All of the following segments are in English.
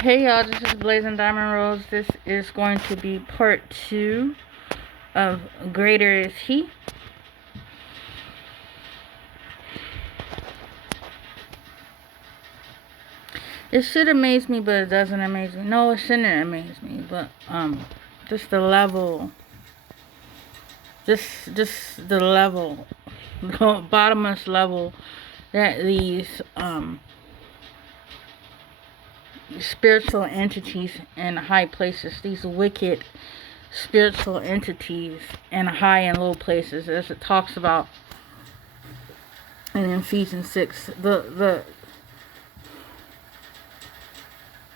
Hey y'all, this is Blazing Diamond Rose. This is going to be part 2 of Greater is He. It should amaze me, but it doesn't amaze me. No, it shouldn't amaze me, but just the level, just the level, the bottomless level that these spiritual entities in high places, these wicked spiritual entities in high and low places, as it talks about in Ephesians 6,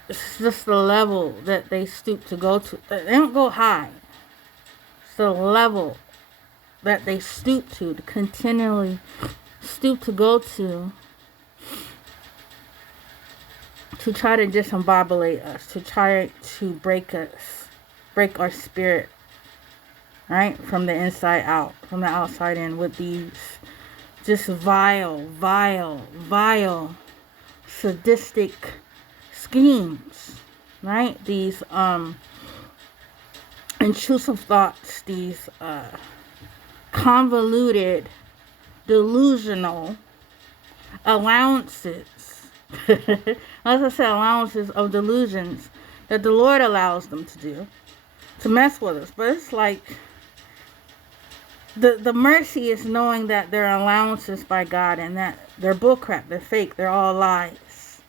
it's just the level that they stoop to go to. They don't go high. It's the level that they stoop to continually stoop to go to try to discombobulate us, to try to break us, break our spirit, right? From the inside out, from the outside in, with these just vile, sadistic schemes, right? These intrusive thoughts, these convoluted, delusional allowances. As I said, allowances of delusions that the Lord allows them to do, to mess with us. But it's like the mercy is knowing that they're allowances by God and that they're bullcrap, they're fake, they're all lies.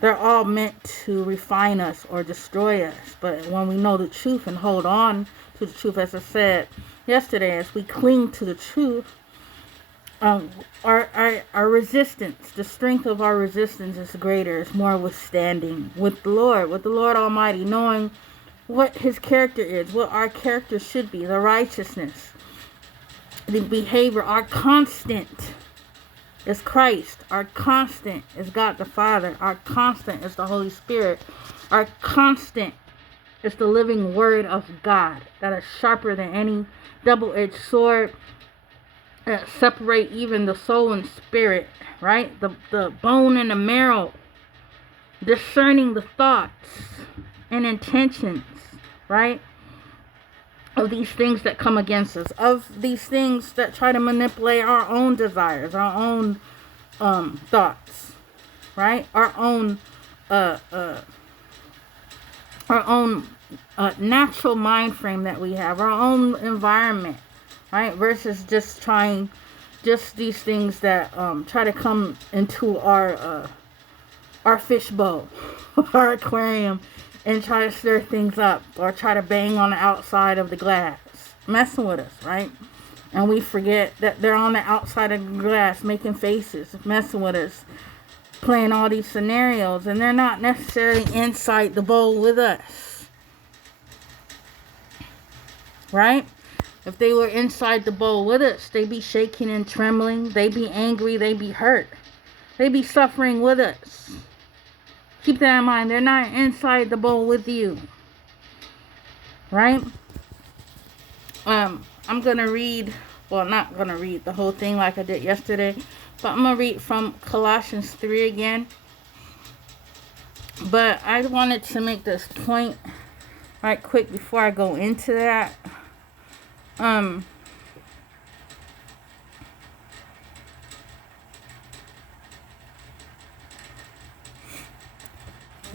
They're all meant to refine us or destroy us. But when we know the truth and hold on to the truth, as I said yesterday, as we cling to the truth, our resistance, the strength of our resistance is greater. It's more withstanding with the Lord Almighty, knowing what His character is, what our character should be, the righteousness, the behavior. Our constant is Christ. Our constant is God the Father. Our constant is the Holy Spirit. Our constant is the living Word of God that is sharper than any double-edged sword, that separate even the soul and spirit, right? The bone and the marrow, discerning the thoughts and intentions, right? Of these things that come against us, of these things that try to manipulate our own desires, our own thoughts, right? Our own natural mind frame that we have, our own environment, right? Versus just these things that try to come into our fish bowl, our aquarium, and try to stir things up, or try to bang on the outside of the glass, messing with us, right? And we forget that they're on the outside of the glass, making faces, messing with us, playing all these scenarios, and they're not necessarily inside the bowl with us, right? If they were inside the bowl with us, they'd be shaking and trembling. They'd be angry. They'd be hurt. They'd be suffering with us. Keep that in mind. They're not inside the bowl with you. Right? I'm going to read, well, not going to read the whole thing like I did yesterday, but I'm going to read from Colossians 3 again. But I wanted to make this point right quick before I go into that.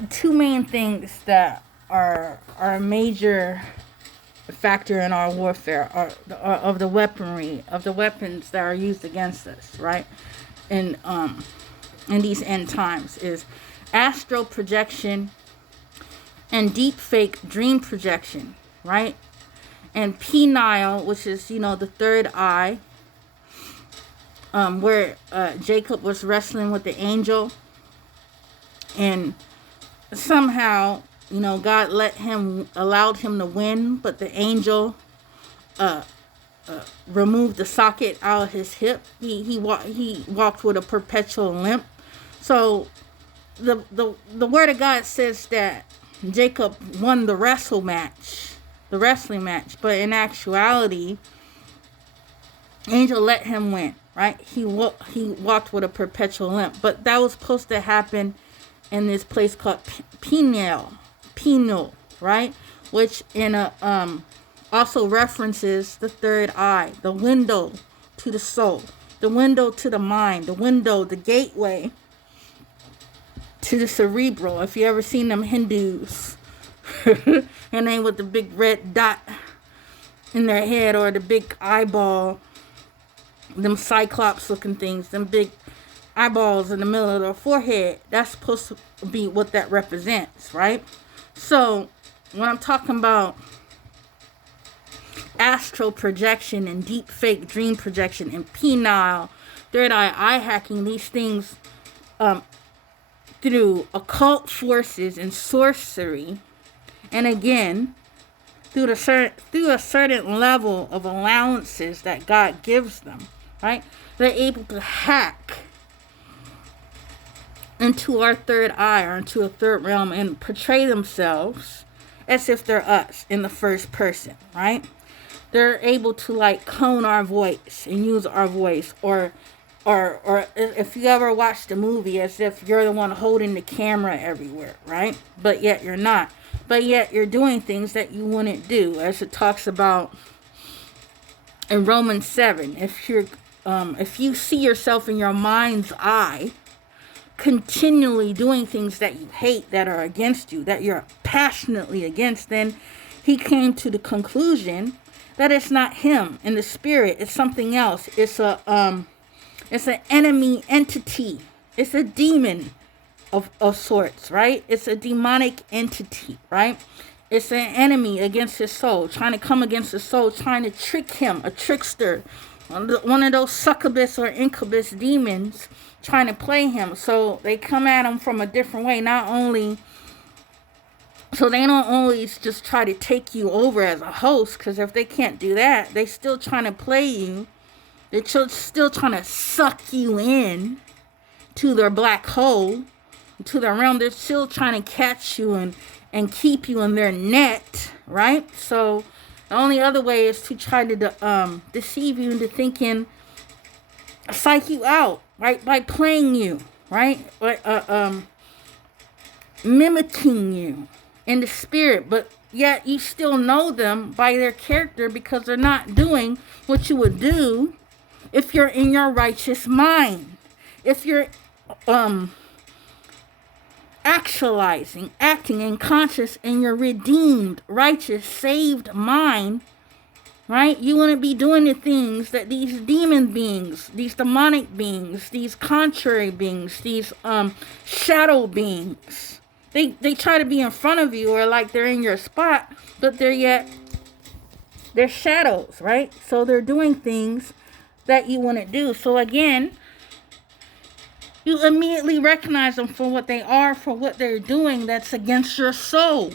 Two main things that are a major factor in our warfare are of the weaponry, of the weapons that are used against us, right? In these end times, is astral projection and deep fake dream projection, right? And penile, which is, the third eye, where Jacob was wrestling with the angel, and somehow, God allowed him to win, but the angel removed the socket out of his hip. He walked with a perpetual limp. So the word of God says that Jacob won the wrestling match, but in actuality, angel let him win, right? He walked with a perpetual limp, but that was supposed to happen in this place called pineal, right? Which in a also references the third eye, the window to the soul, the window to the mind, the window, the gateway to the cerebral. If you ever seen them Hindus, and they with the big red dot in their head, or the big eyeball, them cyclops looking things, them big eyeballs in the middle of their forehead, that's supposed to be what that represents, right? So when I'm talking about astral projection and deep fake dream projection and penile, third eye hacking, these things through occult forces and sorcery, and again through a certain level of allowances that God gives them, right? They're able to hack into our third eye or into a third realm and portray themselves as if they're us in the first person, right? They're able to like clone our voice and use our voice, or if you ever watched a movie, as if you're the one holding the camera everywhere, right? But yet you're not. But yet you're doing things that you wouldn't do, as it talks about in Romans 7. If you see yourself in your mind's eye, continually doing things that you hate, that are against you, that you're passionately against, then he came to the conclusion that it's not him in the spirit, it's something else. It's an enemy entity. It's a demon of sorts, right? It's a demonic entity, right? It's an enemy against his soul, trying to come against his soul, trying to trick him, a trickster, one of those succubus or incubus demons trying to play him. So they come at him from a different way. So they don't always just try to take you over as a host, because if they can't do that, they still trying to play you. They're still trying to suck you in to their black hole, to their realm. They're still trying to catch you and keep you in their net, right? So the only other way is to try to deceive you into thinking, psych you out, right? By playing you, right? Mimicking you in the spirit, but yet you still know them by their character, because they're not doing what you would do if you're in your righteous mind. If you're actualizing, acting, and conscious in your redeemed, righteous, saved mind, right? You wouldn't be doing the things that these demon beings, these demonic beings, these contrary beings, these shadow beings, they try to be in front of you, or like they're in your spot, but they're shadows, right? So they're doing things that you wouldn't do. So again, you immediately recognize them for what they are, for what they're doing that's against your soul,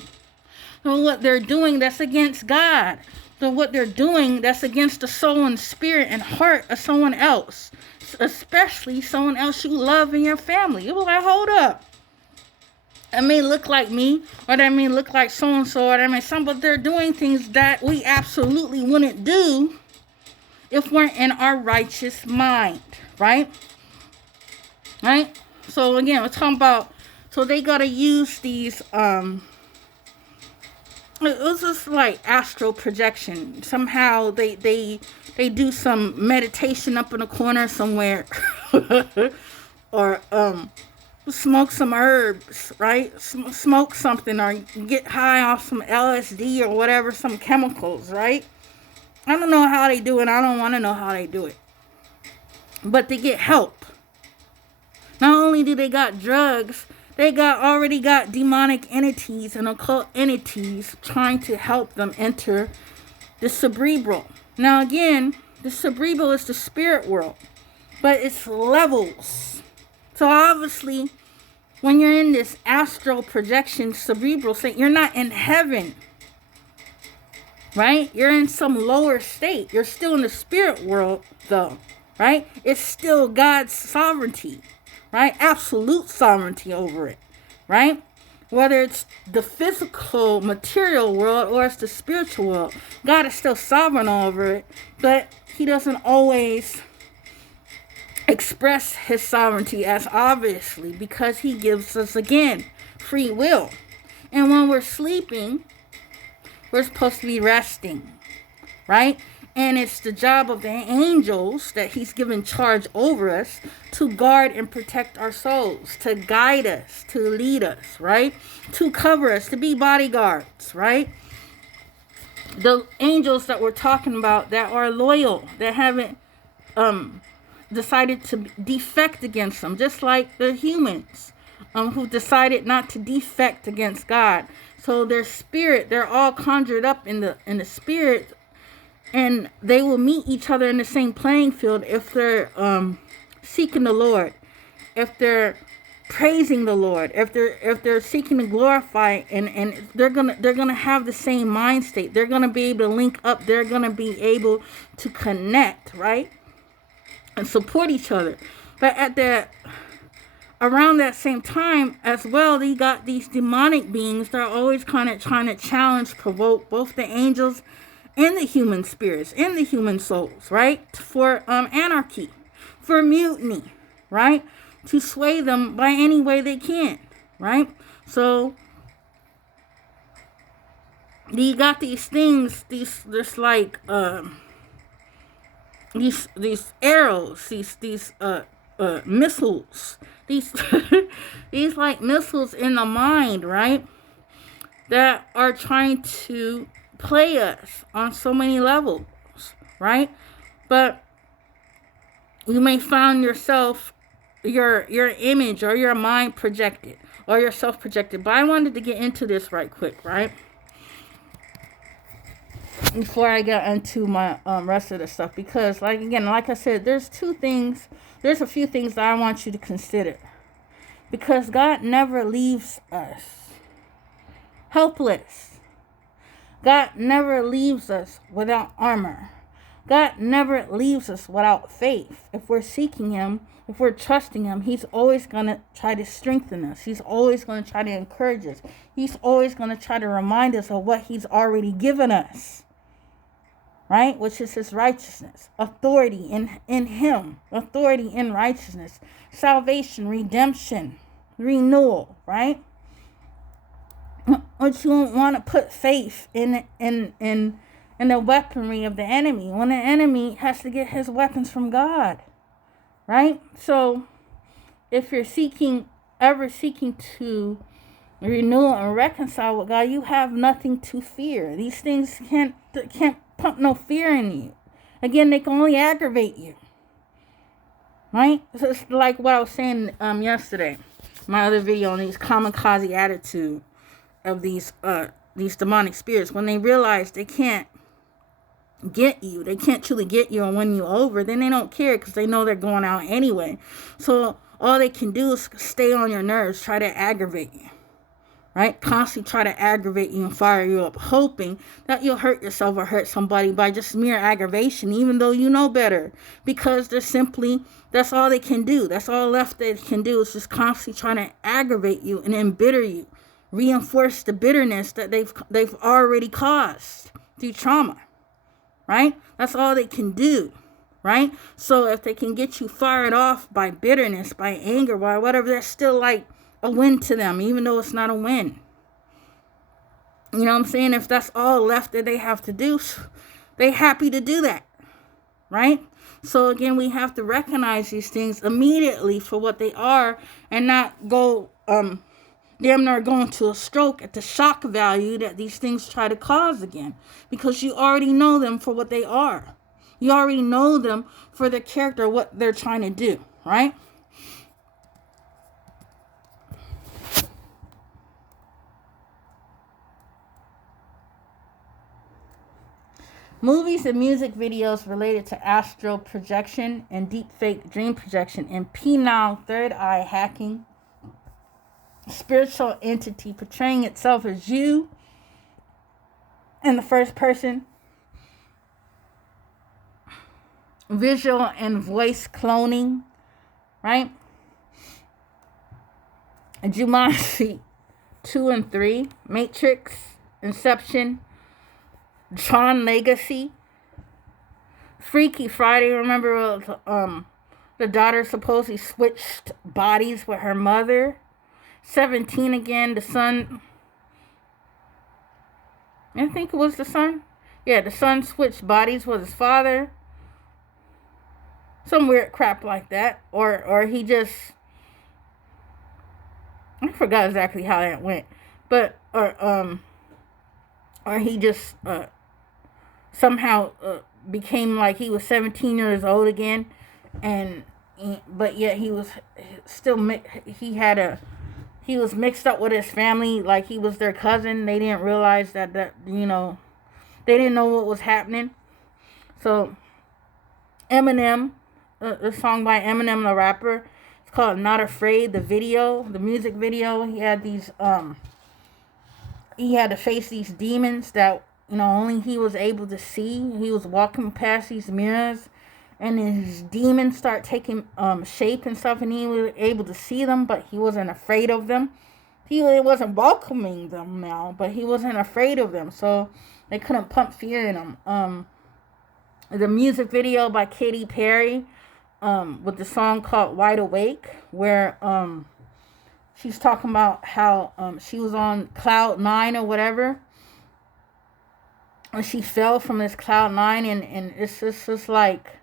for what they're doing that's against God, for what they're doing that's against the soul and spirit and heart of someone else, especially someone else you love in your family. You'll be like, hold up. That may look like me, or that may look like so-and-so, or that may some, but they're doing things that we absolutely wouldn't do if we're in our righteous mind, right? Right? So again, we're talking about, so they gotta use these, it was just like astral projection. Somehow they do some meditation up in a corner somewhere, or smoke some herbs, right? Smoke something, or get high off some LSD or whatever, some chemicals, right? I don't know how they do it. I don't want to know how they do it. But they get help. Not only do they got drugs, they already got demonic entities and occult entities trying to help them enter the cerebral. Now again, the cerebral is the spirit world, but it's levels. So obviously, when you're in this astral projection cerebral state, you're not in heaven, right? You're in some lower state. You're still in the spirit world, though, right? It's still God's sovereignty, right? Absolute sovereignty over it, right? Whether it's the physical, material world, or it's the spiritual world, God is still sovereign over it, but he doesn't always express his sovereignty as obviously because he gives us, again, free will. And when we're sleeping, we're supposed to be resting, right? And it's the job of the angels that he's given charge over us to guard and protect our souls, to guide us, to lead us, right? To cover us, to be bodyguards, right? The angels that we're talking about that are loyal, that haven't decided to defect against them, just like the humans who decided not to defect against God. So their spirit, they're all conjured up in the spirit, and they will meet each other in the same playing field if they're seeking the Lord, if they're praising the Lord, if they're seeking to glorify, and they're gonna have the same mind state. They're gonna be able to link up. They're gonna be able to connect, right, and support each other. But around that same time as well, you got these demonic beings that are always kind of trying to challenge, provoke both the angels and the human spirits, and the human souls, right? For anarchy, for mutiny, right? To sway them by any way they can, right? So you got these things, these like these arrows, these missiles, these these like missiles in the mind, right? That are trying to play us on so many levels, right? But you may find yourself, your image or your mind projected, or yourself projected. But I wanted to get into this right quick, right? Before I get into my rest of the stuff, because like I said, there's a few things that I want you to consider, because God never leaves us helpless. God never leaves us without armor. God never leaves us without faith. If we're seeking him, if we're trusting him, he's always going to try to strengthen us. He's always going to try to encourage us. He's always going to try to remind us of what he's already given us, right? Which is his righteousness, authority in him, authority in righteousness, salvation, redemption, renewal, right? But you don't want to put faith in the weaponry of the enemy, when the enemy has to get his weapons from God, right? So if you're ever seeking to renew and reconcile with God, you have nothing to fear. These things can't pump no fear in you. Again, they can only aggravate you, right? So it's like what I was saying yesterday, my other video on these kamikaze attitude of these demonic spirits. When they realize they can't get you, they can't truly get you and win you over, then they don't care, because they know they're going out anyway. So all they can do is stay on your nerves, try to aggravate you, right? Constantly try to aggravate you and fire you up, hoping that you'll hurt yourself or hurt somebody by just mere aggravation, even though you know better, because that's all they can do. That's all left they can do, is just constantly trying to aggravate you and embitter you, reinforce the bitterness that they've already caused through trauma, right? That's all they can do, right? So if they can get you fired off by bitterness, by anger, by whatever, that's still like a win to them, even though it's not a win. You know what I'm saying? If that's all left that they have to do, they're happy to do that, right? So again, we have to recognize these things immediately for what they are, and not go damn near going to a stroke at the shock value that these things try to cause again, because you already know them for what they are. You already know them for their character, what they're trying to do, right? Movies and music videos related to astral projection and deepfake dream projection and penile third eye hacking, spiritual entity portraying itself as you in the first person, visual and voice cloning, right? Jumanji 2 and 3, Matrix, Inception, Tron Legacy, Freaky Friday. Remember The daughter supposedly switched bodies with her mother. 17 again, the son, I think it was the son. Yeah, the son switched bodies with his father. Some weird crap like that. Or he just, I forgot exactly how that went. But, or he just somehow became like he was 17 years old again. But yet he was still, he was mixed up with his family like he was their cousin. They didn't realize that they didn't know what was happening. So Eminem, the song by Eminem, the rapper, it's called Not Afraid. The music video, he had to face these demons that only he was able to see. He was walking past these mirrors, and his demons start taking shape and stuff, and he was able to see them, but he wasn't afraid of them. He wasn't welcoming them now, but he wasn't afraid of them, so they couldn't pump fear in him. The music video by Katy Perry, with the song called Wide Awake, where she's talking about how she was on cloud 9 or whatever, and she fell from this cloud 9, and it's just like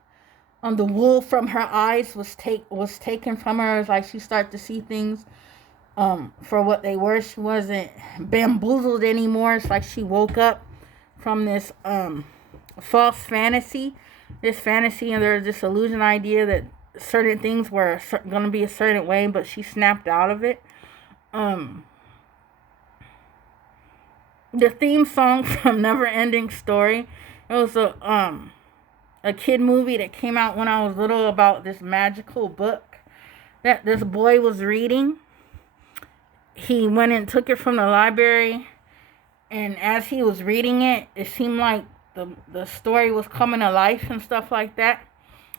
the wool from her eyes was taken from her. It's like she started to see things for what they were. She wasn't bamboozled anymore. It's like she woke up from this false fantasy, and there's this illusion idea that certain things were going to be a certain way, but she snapped out of it. The theme song from Never Ending Story, it was a kid movie that came out when I was little about this magical book that this boy was reading. He went and took it from the library, and as he was reading it, it seemed like the story was coming to life and stuff like that,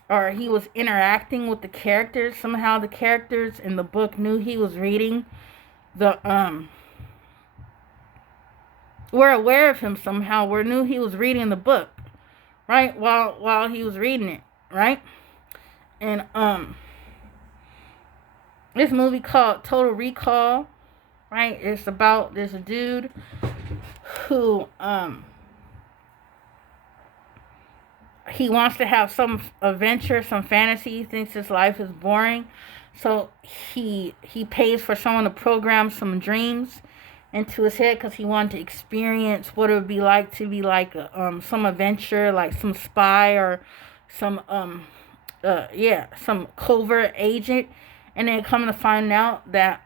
or he was interacting with the characters. Somehow the characters in the book knew he was reading were aware of him somehow, or knew he was reading the book, right, while he was reading it, right? And this movie called Total Recall, right? It's about this dude who he wants to have some adventure, some fantasy. He thinks his life is boring, so he pays for someone to program some dreams into his head, because he wanted to experience what it would be like to be like some adventure, like some spy or some some covert agent. And then come to find out that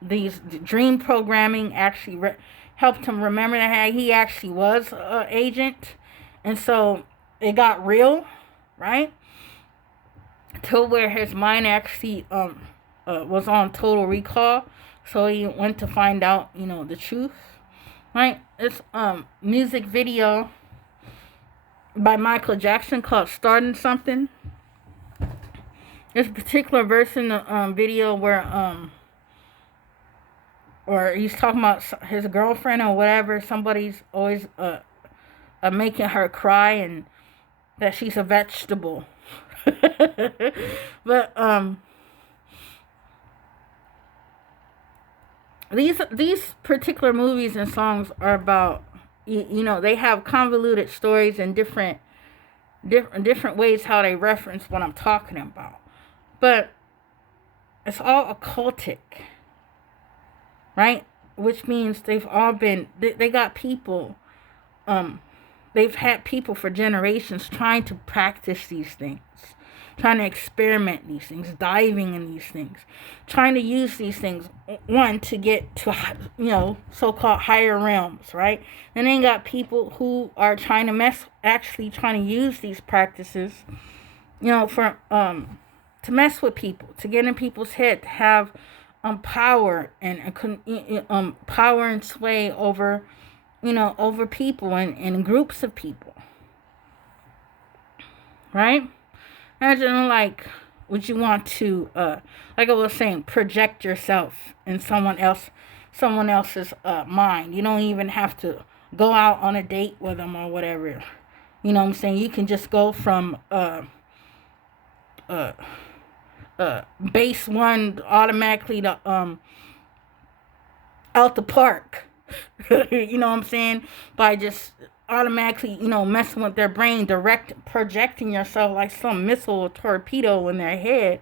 these dream programming actually helped him remember that he actually was an agent. And so it got real, right? To where his mind actually was on total recall. So he went to find out, the truth, right? This music video by Michael Jackson called Starting Something. This particular verse in the video where or he's talking about his girlfriend or whatever, somebody's always making her cry, and that she's a vegetable. But these particular movies and songs are about, they have convoluted stories and different ways how they reference what I'm talking about. But it's all occultic, right? Which means they've all been, they got people, they've had people for generations trying to practice these things, trying to experiment these things, diving in these things, trying to use these things, one, to get to, so-called higher realms, right? And then got people who are trying to use these practices, for, to mess with people, to get in people's head, to have power and power and sway over, over people and groups of people, right? Imagine, would you want to, like I was saying, project yourself in someone else's mind. You don't even have to go out on a date with them or whatever. You know what I'm saying? You can just go from base one automatically to out the park. You know what I'm saying? By just automatically, messing with their brain, projecting yourself like some missile or torpedo in their head,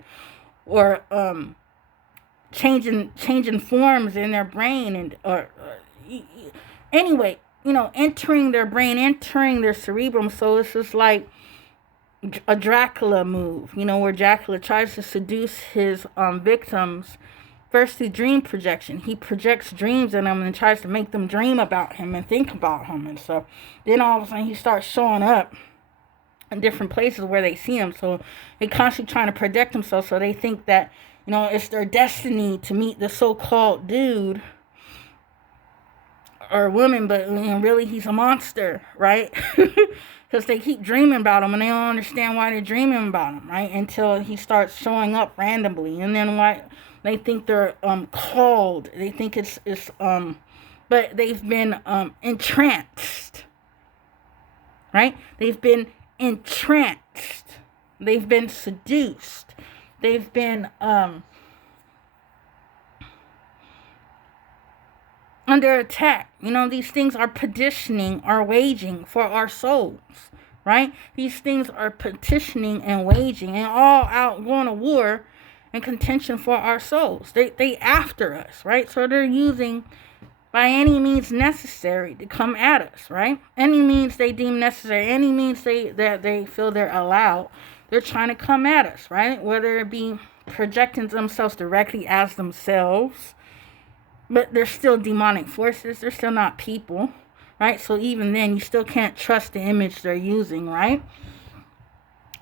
or changing forms in their brain, and or anyway, entering their brain, entering their cerebrum. So it's just like a Dracula move, where Dracula tries to seduce his victims first through dream projection. He projects dreams in them and tries to make them dream about him and think about him and stuff. Then all of a sudden he starts showing up in different places where they see him. So they constantly trying to project themselves, so they think that, it's their destiny to meet the so-called dude or woman, but really he's a monster, right? Because they keep dreaming about him and they don't understand why they're dreaming about him, right? Until he starts showing up randomly, and then why they think they're called. They think it's but they've been entranced, right? They've been entranced. They've been seduced. They've been under attack. These things are petitioning or waging for our souls, right? These things are petitioning and waging and all out going to war and contention for our souls. They after us, right? So they're using by any means necessary to come at us, right? Any means they deem necessary, any means that they feel they're allowed, they're trying to come at us, right? Whether it be projecting themselves directly as themselves, but they're still demonic forces. They're still not people, right? So even then, you still can't trust the image they're using, right?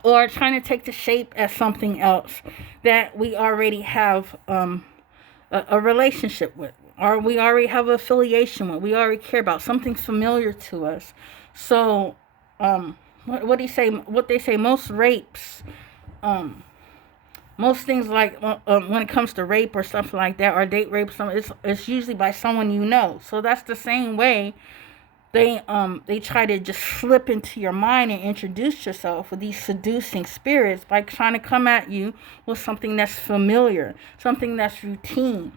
Or trying to take the shape as something else that we already have a relationship with, or we already have an affiliation with, we already care about, something familiar to us. So, what do you say? What they say? Most rapes, most things like when it comes to rape or something like that, or date rape, it's usually by someone you know. So that's the same way they try to just slip into your mind and introduce yourself with these seducing spirits by trying to come at you with something that's familiar, something that's routine,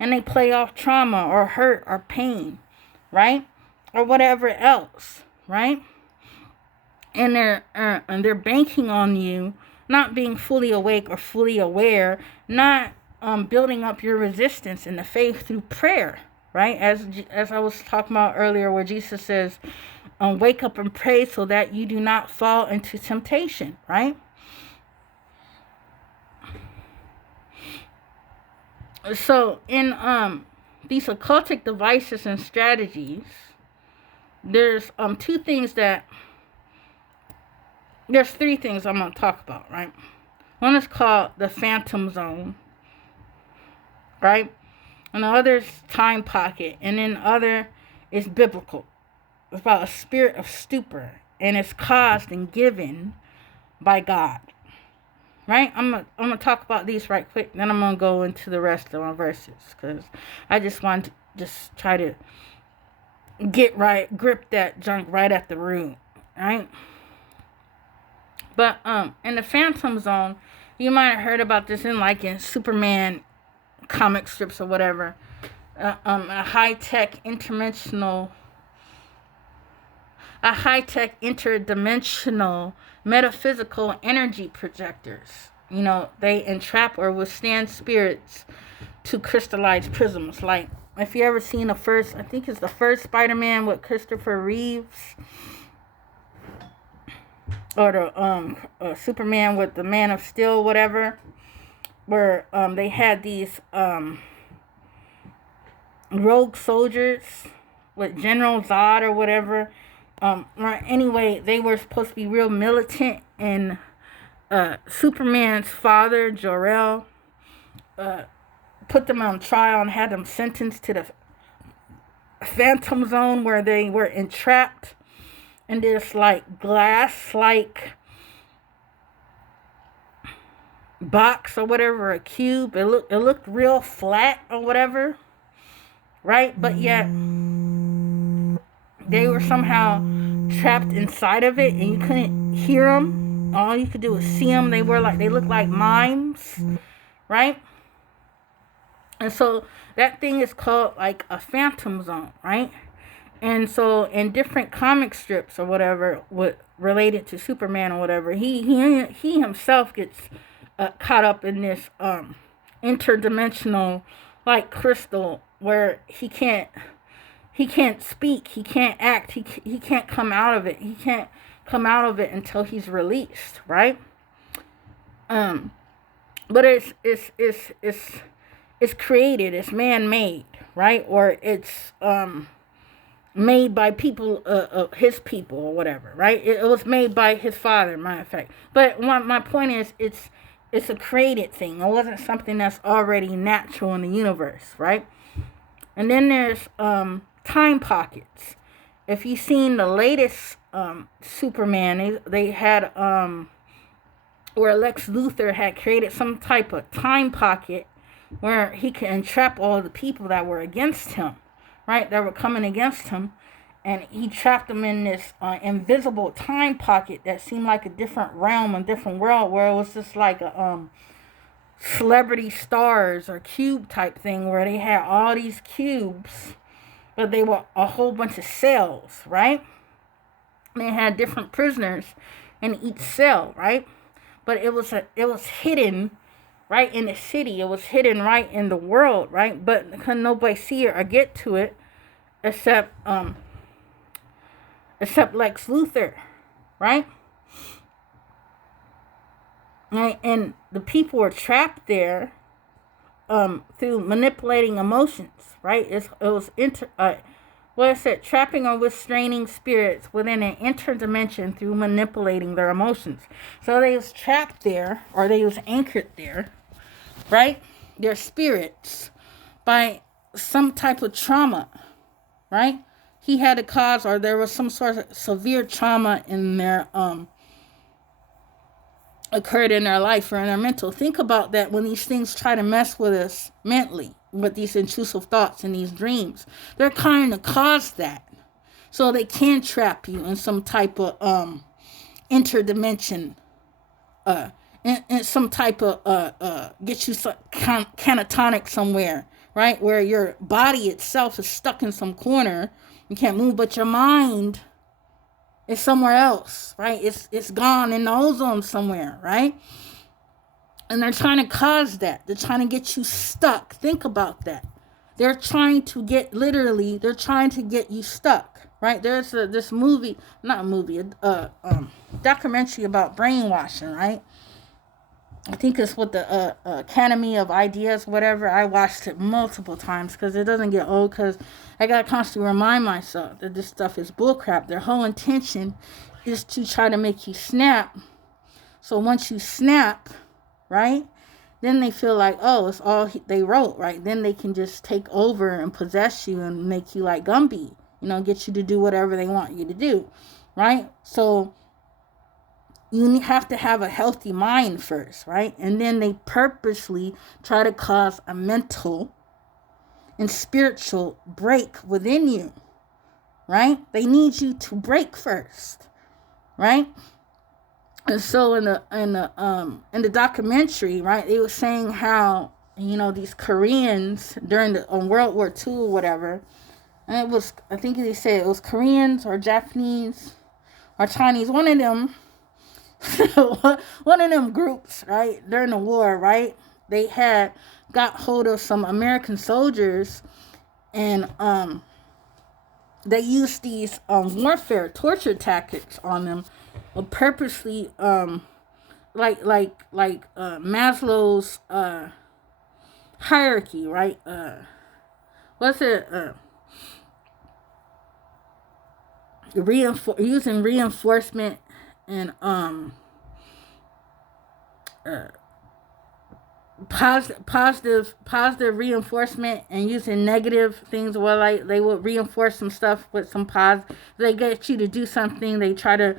and they play off trauma or hurt or pain, right, or whatever else, right? And they're banking on you not being fully awake or fully aware, not building up your resistance in the faith through prayer, right? As I was talking about earlier, where Jesus says, wake up and pray so that you do not fall into temptation, right? So in these occultic devices and strategies, there's three things I'm going to talk about, right? One is called the phantom zone, right? And the other is time pocket. And then the other is biblical. It's about a spirit of stupor. And it's caused and given by God, right? I'm gonna talk about these right quick. Then I'm going to go into the rest of my verses. Because I just want to just try to grip that junk right at the root, right? But in the phantom zone, you might have heard about this in Superman comic strips or whatever. A high-tech interdimensional metaphysical energy projectors. They entrap or withstand spirits to crystallize prisms. Like, if you ever seen I think it's the first Spider-Man with Christopher Reeves, or the Superman with the Man of Steel, whatever, where they had these rogue soldiers with General Zod or whatever. Anyway, they were supposed to be real militant, and Superman's father, Jor-El, put them on trial and had them sentenced to the phantom zone, where they were entrapped in this glass box or whatever, a cube. It looked real flat or whatever, right? But yet they were somehow trapped inside of it, and you couldn't hear them. all you could do was see them. They look like mimes, right? And so that thing is called like a phantom zone, right? And so in different comic strips or whatever, related to Superman or whatever, he himself gets caught up in this interdimensional like crystal where he can't speak, he can't act, he can't come out of it. He can't come out of it until he's released, right? But it's created, it's man-made, right? Or it's made by people, his people or whatever, right? It was made by his father, matter of fact. But my point is, it's a created thing. It wasn't something that's already natural in the universe, right? And then there's time pockets. If you've seen the latest Superman, they had where Lex Luthor had created some type of time pocket where he could entrap all the people that were against him, right? That were coming against him. And he trapped them in this invisible time pocket that seemed like a different realm, a different world, where it was just like a celebrity stars or cube type thing, where they had all these cubes, but they were a whole bunch of cells, right? They had different prisoners in each cell, right? But it was hidden right in the city. It was hidden right in the world, right? But couldn't nobody see it or get to it except Lex Luthor, right? And the people were trapped there through manipulating emotions, right? Trapping or restraining spirits within an interdimension through manipulating their emotions. So they was trapped there, or they was anchored there, right? Their spirits by some type of trauma, right? He had a cause, or there was some sort of severe trauma in their occurred in their life or in their mental. Think about that when these things try to mess with us mentally, with these intrusive thoughts and these dreams. They're trying to cause that. So they can trap you in some type of interdimension, in some type of get you catatonic somewhere, right? Where your body itself is stuck in some corner. You can't move, but your mind is somewhere else, right? It's gone in the ozone somewhere, right? And they're trying to cause that. They're trying to get you stuck. Think about that. They're trying to get you stuck, right? There's this documentary about brainwashing, right? I think it's with the Academy of Ideas, whatever. I watched it multiple times because it doesn't get old, because I got to constantly remind myself that this stuff is bullcrap. Their whole intention is to try to make you snap. So once you snap, right, then they feel like, oh, it's all they wrote, right? Then they can just take over and possess you and make you like Gumby, get you to do whatever they want you to do, right? So you have to have a healthy mind first, right? And then they purposely try to cause a mental and spiritual break within you, right? They need you to break first, right? And so in the documentary, right, they were saying how these Koreans during the World War II or whatever, and I think they said it was Koreans or Japanese or Chinese, one of them groups, right, during the war, right, they had got hold of some American soldiers, and they used these warfare torture tactics on them, purposely like Maslow's hierarchy, right? Using reinforcement and positive reinforcement, and using negative things. Well, like they would reinforce some stuff with some positive. They get you to do something. They try to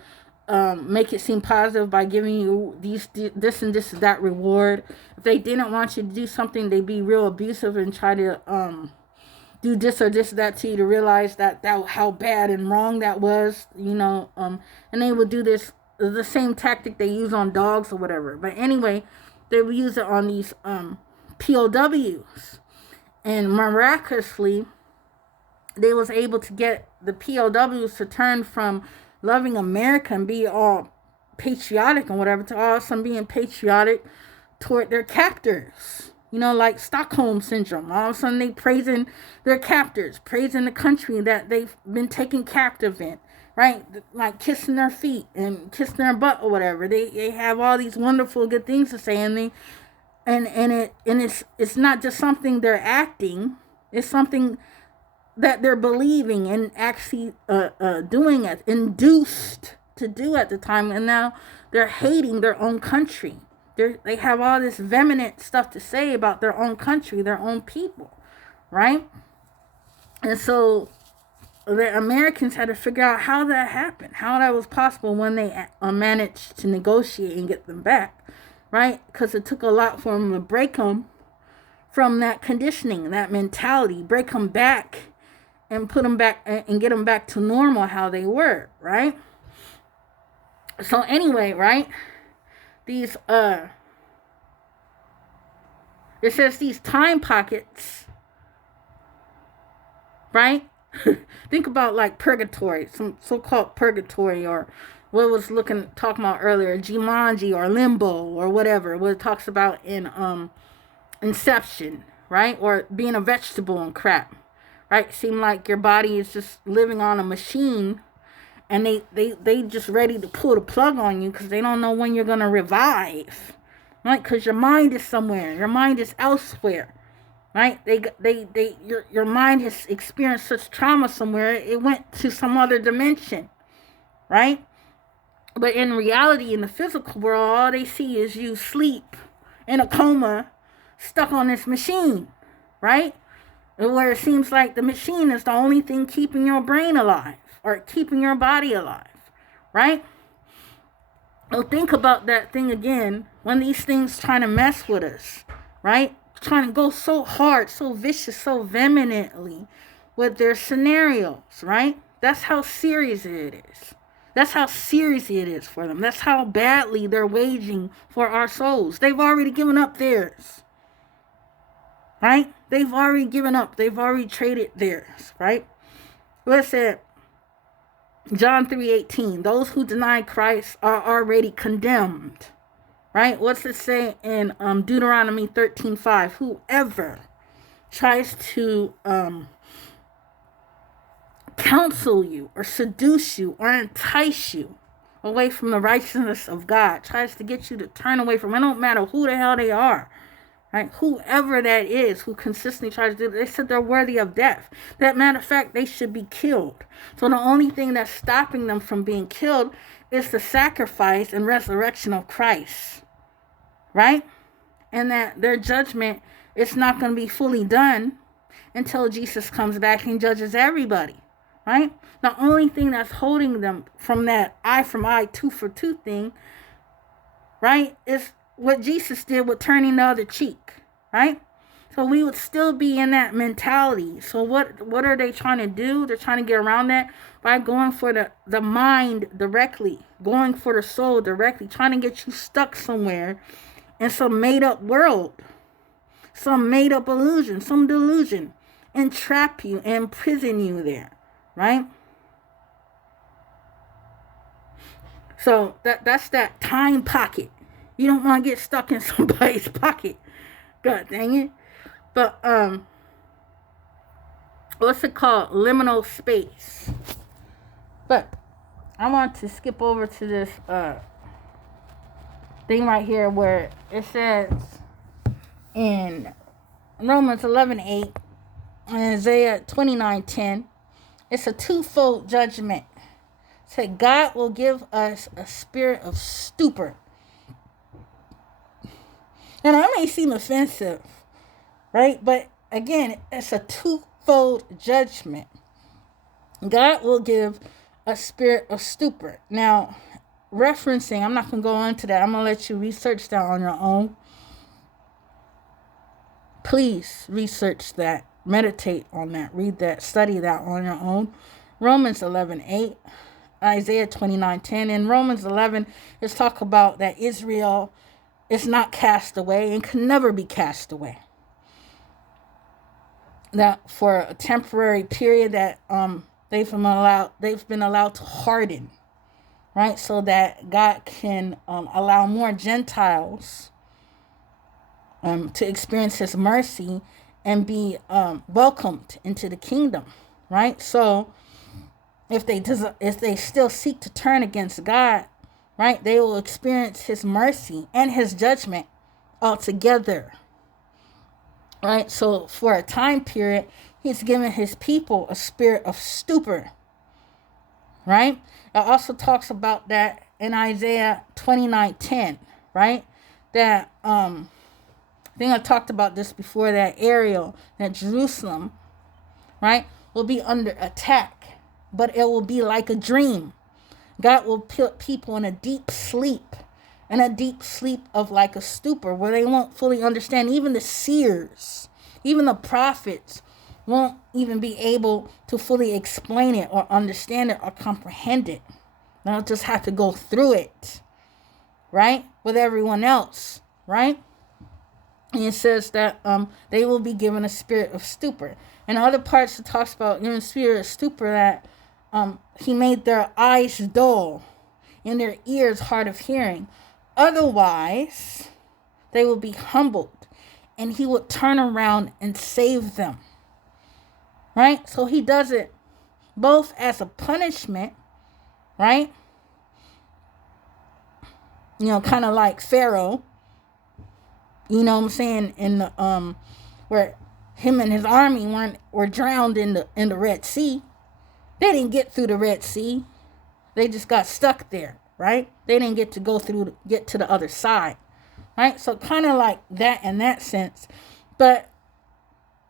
make it seem positive by giving you this and that reward. If they didn't want you to do something, they'd be real abusive and try to do this or that to you to realize that how bad and wrong that was, and they would do this the same tactic they use on dogs or whatever. But anyway, they would use it on these POWs. And miraculously, they was able to get the POWs to turn from loving America and be all patriotic and whatever to all of a sudden being patriotic toward their captors. You know, like Stockholm Syndrome. All of a sudden they praising their captors, praising the country that they've been taken captive in, right? Like kissing their feet and kissing their butt or whatever. They have all these wonderful good things to say, and it's not just something they're acting. It's something that they're believing and actually doing it, induced to do at the time, and now they're hating their own country. They have all this vehement stuff to say about their own country, their own people, right? And so the Americans had to figure out how that happened, how that was possible when they managed to negotiate and get them back, right? Because it took a lot for them to break them from that conditioning, that mentality, break them back and put them back and get them back to normal, how they were, right? So anyway, right? These, it says these time pockets, right? Think about like purgatory, some so-called purgatory, or what was talking about earlier, Jumanji or Limbo or whatever, what it talks about in Inception, right? Or being a vegetable and crap, right? Seem like your body is just living on a machine, and they just ready to pull the plug on you because they don't know when you're going to revive, right? Because your mind is somewhere. Your mind is elsewhere, right? Your mind has experienced such trauma somewhere. It went to some other dimension, right? But in reality, in the physical world, all they see is you sleep in a coma, stuck on this machine, right? Where it seems like the machine is the only thing keeping your brain alive, or keeping your body alive, right? Well, think about that thing again when these things trying to mess with us, right? Trying to go so hard, so vicious, so vehemently with their scenarios, right? That's how serious it is. That's how serious it is for them. That's how badly they're waging for our souls. They've already given up theirs, right? They've already given up. They've already traded theirs, right? Listen, John 3:18, those who deny Christ are already condemned, right? What's it say in Deuteronomy 13:5? Whoever tries to counsel you or seduce you or entice you away from the righteousness of God, tries to get you to turn away from it, don't matter who the hell they are, right? Whoever that is who consistently tries to do it, they said they're worthy of death. That matter of fact, they should be killed. So the only thing that's stopping them from being killed is the sacrifice and resurrection of Christ, right? And that their judgment is not going to be fully done until Jesus comes back and judges everybody, right? The only thing that's holding them from that eye for eye, tooth for tooth thing, right, is what Jesus did with turning the other cheek, right? So we would still be in that mentality. So what are they trying to do? They're trying to get around that by going for the mind directly, going for the soul directly, trying to get you stuck somewhere in some made-up world, some made-up illusion, some delusion, and trap you and imprison you there, right? So that's that time pocket. You don't want to get stuck in somebody's pocket. God dang it. But, what's it called? Liminal space. But I want to skip over to this thing right here where it says in Romans 11:8 and Isaiah 29:10, it's a twofold judgment. It said God will give us a spirit of stupor. And that may seem offensive, right? But again, it's a twofold judgment. God will give a spirit of stupor. Now, referencing, I'm not going to go into that. I'm going to let you research that on your own. Please research that. Meditate on that. Read that. Study that on your own. Romans 11:8. Isaiah 29:10. In Romans 11, it's talk about that Israel is not cast away and can never be cast away. That for a temporary period that they've been allowed to harden, right? So that God can allow more Gentiles to experience his mercy and be welcomed into the kingdom, right? So if they still seek to turn against God, right, they will experience his mercy and his judgment altogether, right? So for a time period, he's given his people a spirit of stupor, right? It also talks about that in Isaiah 29:10, right? That I think I talked about this before, that Ariel, that Jerusalem, right, will be under attack, but it will be like a dream. God will put people in a deep sleep of like a stupor, where they won't fully understand. Even the seers, even the prophets won't even be able to fully explain it or understand it or comprehend it. They'll just have to go through it, right, with everyone else, right? And it says that they will be given a spirit of stupor. And other parts it talks about in the spirit of stupor that he made their eyes dull and their ears hard of hearing. Otherwise, they will be humbled, and he would turn around and save them. Right? So he does it both as a punishment, right? You know, kind of like Pharaoh. You know what I'm saying? In the where him and his army were drowned in the Red Sea. They didn't get through the Red Sea. They just got stuck there, right? They didn't get to get to the other side, right? So kind of like that in that sense. But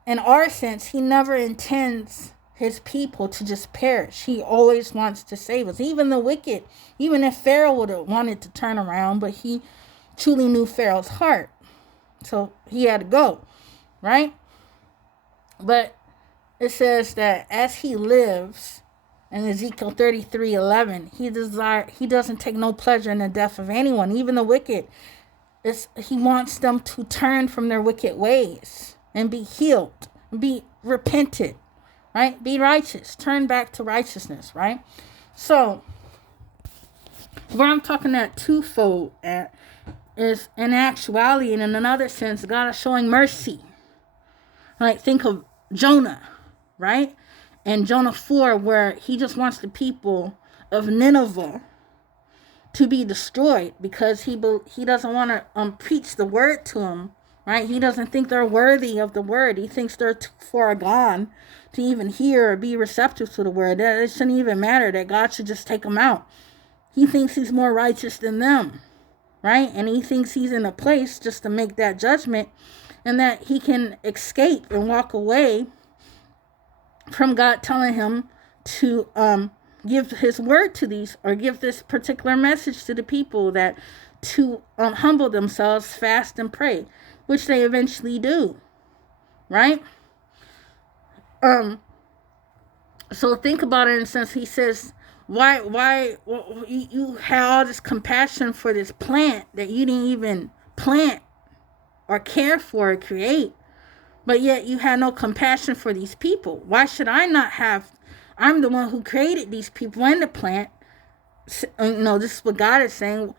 in our sense, he never intends his people to just perish. He always wants to save us. Even the wicked, even if Pharaoh would have wanted to turn around, but he truly knew Pharaoh's heart. So he had to go, right? But it says that as he lives, in Ezekiel 33:11, he doesn't take no pleasure in the death of anyone, even the wicked. He wants them to turn from their wicked ways and be healed, be repented, right? Be righteous, turn back to righteousness, right? So, where I'm talking that twofold at is in actuality and in another sense, God is showing mercy. Like, think of Jonah, right? And Jonah 4, where he just wants the people of Nineveh to be destroyed because he doesn't want to preach the word to them, right? He doesn't think they're worthy of the word. He thinks they're too far gone to even hear or be receptive to the word. That it shouldn't even matter, that God should just take them out. He thinks he's more righteous than them, right? And he thinks he's in a place just to make that judgment, and that he can escape and walk away from God telling him to give his word to these, or give this particular message to the people, that to humble themselves, fast and pray, which they eventually do, right? So think about it in a sense. He says, why you had all this compassion for this plant that you didn't even plant or care for or create, but yet you had no compassion for these people. Why should I not have? I'm the one who created these people and the plant. No, this is what God is saying.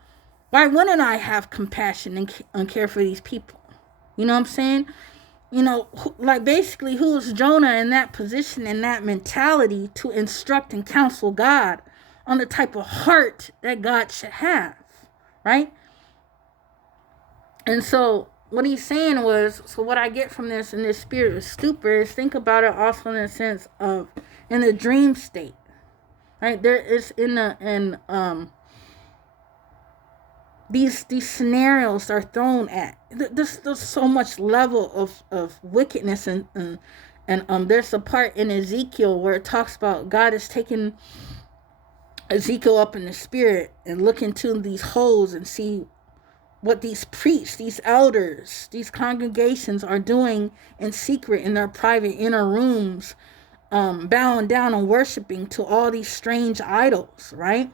Why wouldn't I have compassion and care for these people? You know what I'm saying? You know, like basically, who is Jonah in that position, in that mentality, to instruct and counsel God on the type of heart that God should have, right? And so what he's saying was, so what I get from this in this spirit of stupor is, think about it also in the sense of in the dream state, right? There is these scenarios are thrown at. There's so much level of wickedness, and there's a part in Ezekiel where it talks about God is taking Ezekiel up in the spirit and look into these holes and see what these priests, these elders, these congregations are doing in secret in their private inner rooms, bowing down and worshiping to all these strange idols, right?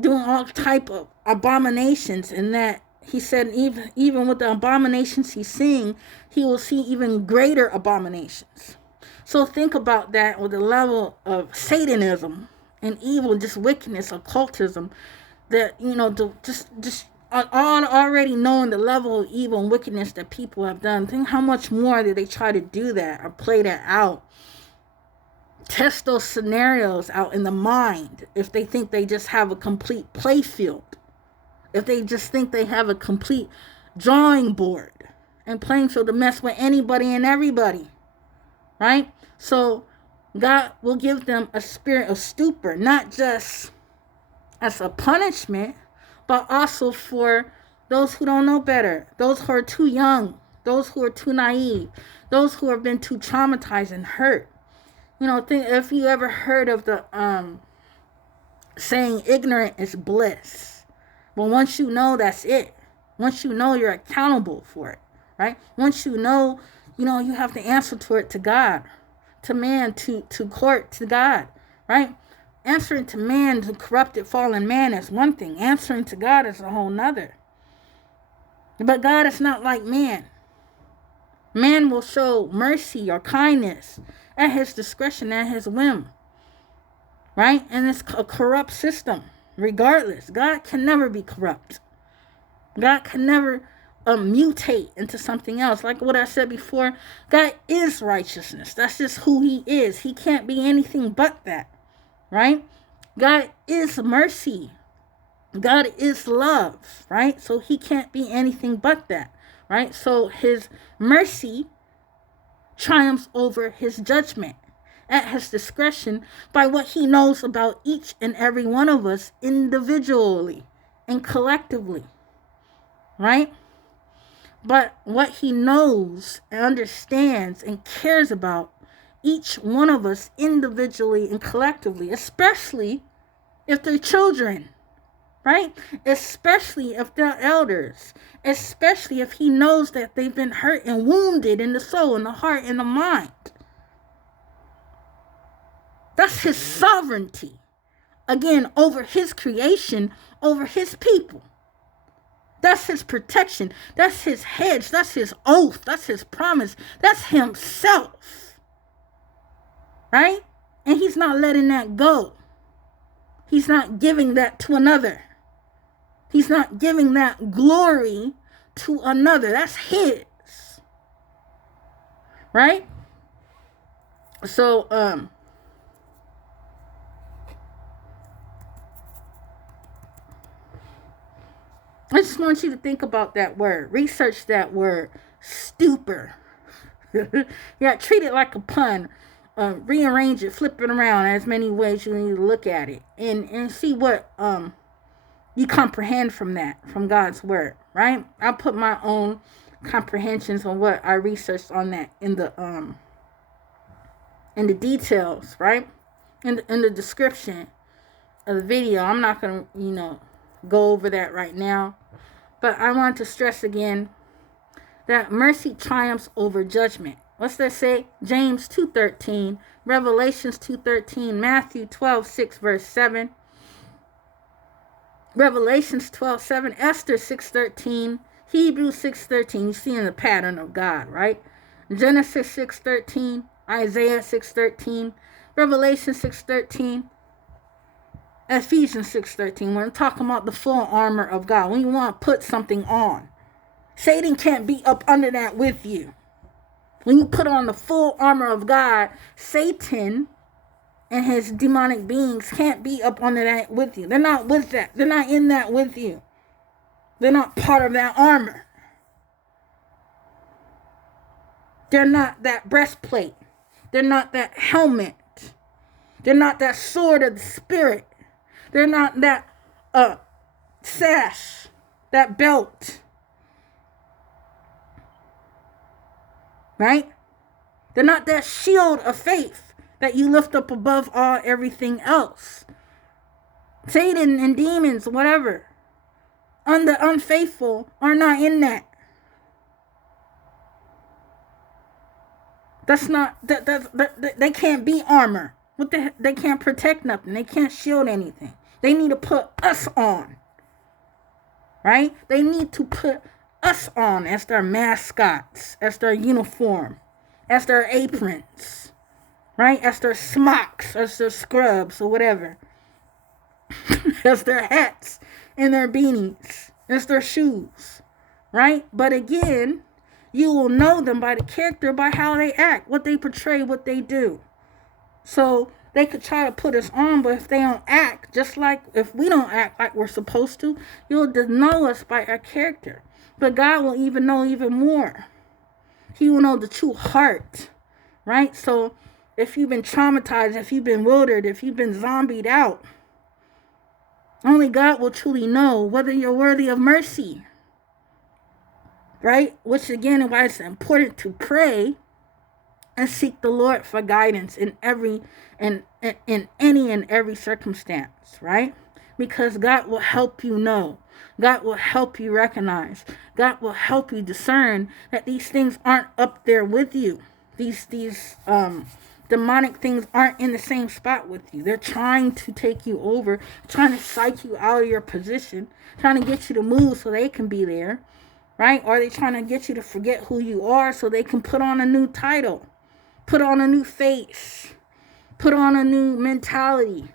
Doing all type of abominations, and that he said even with the abominations he's seeing, he will see even greater abominations. So think about that with the level of Satanism and evil, just wickedness, occultism, that, just already knowing the level of evil and wickedness that people have done. Think how much more that they try to do that or play that out. Test those scenarios out in the mind if they think they just have a complete play field. If they just think they have a complete drawing board and playing field to mess with anybody and everybody. Right? So God will give them a spirit of stupor, not just as a punishment, but also for those who don't know better, those who are too young, those who are too naive, those who have been too traumatized and hurt. Think if you ever heard of the saying, ignorant is bliss. Well, once you know, that's it. Once you know, you're accountable for it, right? Once you know, you have to answer to it, to God, to man, to court, to God, right? Answering to man, to corrupted, fallen man, is one thing. Answering to God is a whole nother. But God is not like man. Man will show mercy or kindness at his discretion, at his whim. Right? And it's a corrupt system. Regardless, God can never be corrupt. God can never mutate into something else. Like what I said before, God is righteousness. That's just who he is. He can't be anything but that. Right? God is mercy. God is love. Right? So he can't be anything but that. Right? So his mercy triumphs over his judgment at his discretion by what he knows about each and every one of us individually and collectively. Right? But what he knows and understands and cares about each one of us individually and collectively, especially if they're children, right? Especially if they're elders, especially if he knows that they've been hurt and wounded in the soul, in the heart, in the mind. That's his sovereignty, again, over his creation, over his people. That's his protection. That's his hedge. That's his oath. That's his promise. That's himself. Right? And he's not letting that go. He's not giving that to another. He's not giving that glory to another. That's his. Right? So, I just want you to think about that word. Research that word. Stupor. Yeah, treat it like a pun. Rearrange it, flip it around as many ways you need to look at it. And see what you comprehend from that, from God's word. Right? I'll put my own comprehensions on what I researched on that in the details, right? In the description of the video. I'm not going to, go over that right now. But I want to stress again that mercy triumphs over judgment. What's that say? James 2:13, Revelations 2:13, Matthew 12:6, verse 7, Revelations 12:7, Esther 6:13, Hebrews 6:13. You see in the pattern of God, right? Genesis 6:13, Isaiah 6:13, Revelation 6:13, Ephesians 6:13. When I'm talking about the full armor of God, when you want to put something on, Satan can't be up under that with you. When you put on the full armor of God, Satan and his demonic beings can't be up under that with you. They're not with that. They're not in that with you. They're not part of that armor. They're not that breastplate. They're not that helmet. They're not that sword of the Spirit. They're not that sash, that belt. Right? They're not that shield of faith that you lift up above all everything else. Satan and demons, whatever, and the unfaithful are not in that. That's not that they can't be armor. They can't protect nothing. They can't shield anything. They need to put us on. Right? They need to put us on as their mascots, as their uniform, as their aprons, right? As their smocks, as their scrubs or whatever. As their hats and their beanies, as their shoes, right? But again, you will know them by the character, by how they act, what they portray, what they do. So they could try to put us on, but if they don't act, just like if we don't act like we're supposed to, you'll just know us by our character. But God will even know even more. He will know the true heart, right? So if you've been traumatized, if you've been wildered, if you've been zombied out, only God will truly know whether you're worthy of mercy, right? Which again is why it's important to pray and seek the Lord for guidance in any and every circumstance, right? Because God will help you know. God will help you recognize. God will help you discern that these things aren't up there with you. These demonic things aren't in the same spot with you. They're trying to take you over, trying to psych you out of your position, trying to get you to move so they can be there, right? Or they're trying to get you to forget who you are so they can put on a new title, put on a new face, put on a new mentality,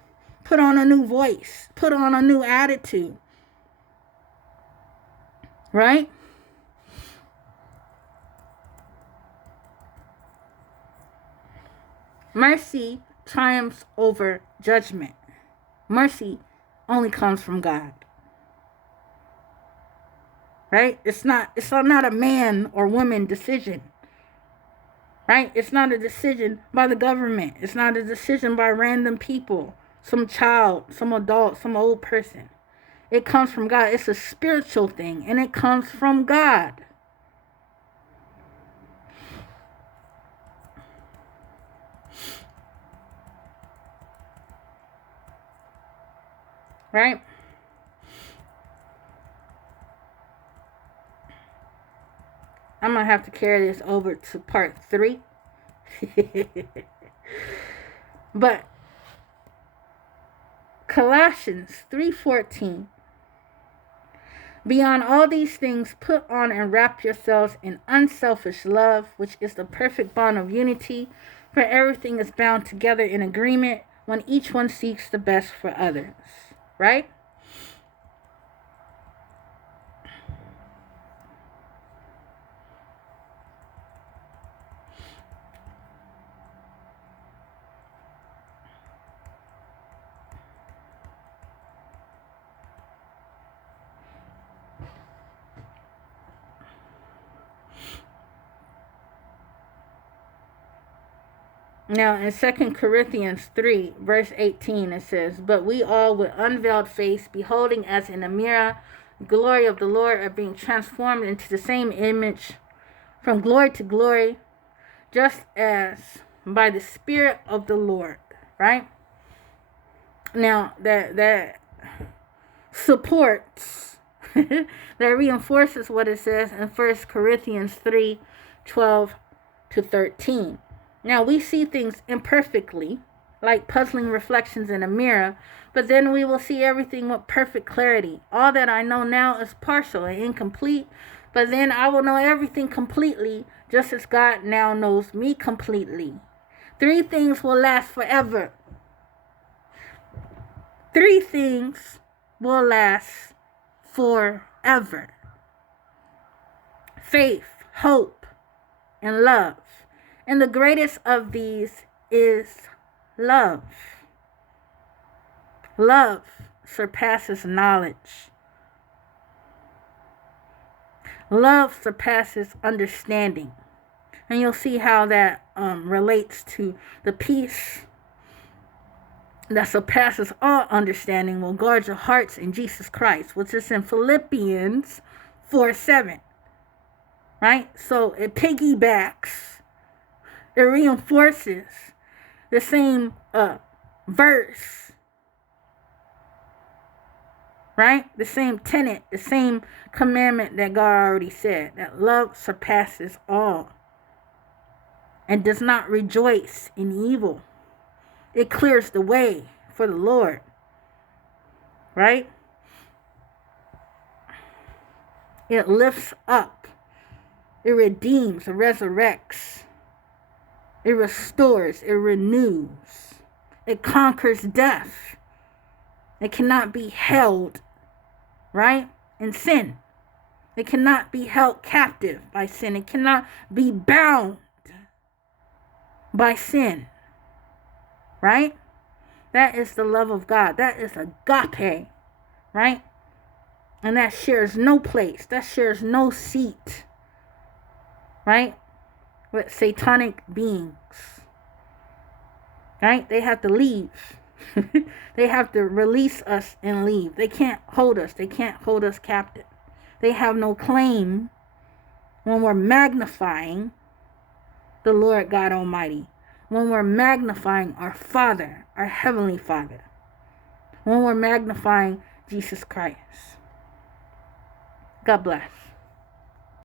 put on a new voice, put on a new attitude, right? Mercy triumphs over judgment. Mercy only comes from God. Right? It's not a man or woman decision. Right? It's not a decision by the government. It's not a decision by random people. Some child, some adult, some old person. It comes from God. It's a spiritual thing, and it comes from God. Right? I'm going to have to carry this over to part 3. But Colossians 3:14. Beyond all these things, put on and wrap yourselves in unselfish love, which is the perfect bond of unity, for everything is bound together in agreement when each one seeks the best for others. Right? Now, in 2 Corinthians 3, verse 18, it says, "But we all with unveiled face, beholding as in a mirror the glory of the Lord, are being transformed into the same image from glory to glory, just as by the Spirit of the Lord." Right? Now, that supports, that reinforces what it says in 1 Corinthians 3, 12 to 13. Now, we see things imperfectly, like puzzling reflections in a mirror, but then we will see everything with perfect clarity. All that I know now is partial and incomplete, but then I will know everything completely, just as God now knows me completely. 3 things will last forever. 3 things will last forever: faith, hope, and love. And the greatest of these is love. Love surpasses knowledge. Love surpasses understanding. And you'll see how that relates to the peace that surpasses all understanding will guard your hearts in Jesus Christ, which is in Philippians 4:7. Right? So it piggybacks. It reinforces the same verse, right? The same tenet, the same commandment that God already said, that love surpasses all. and does not rejoice in evil. It clears the way for the Lord, right? It lifts up. It redeems, it resurrects. It restores, it renews. It conquers death. It cannot be held, right, in sin. It cannot be held captive by sin. It cannot be bound by sin, right? That is the love of God. That is agape, right? And that shares no place. That shares no seat, right, with satanic beings, right? They have to leave. They have to release us and leave. They can't hold us. They can't hold us captive. They have no claim when we're magnifying the Lord God Almighty, when we're magnifying our Father, our Heavenly Father, when we're magnifying Jesus Christ. God bless.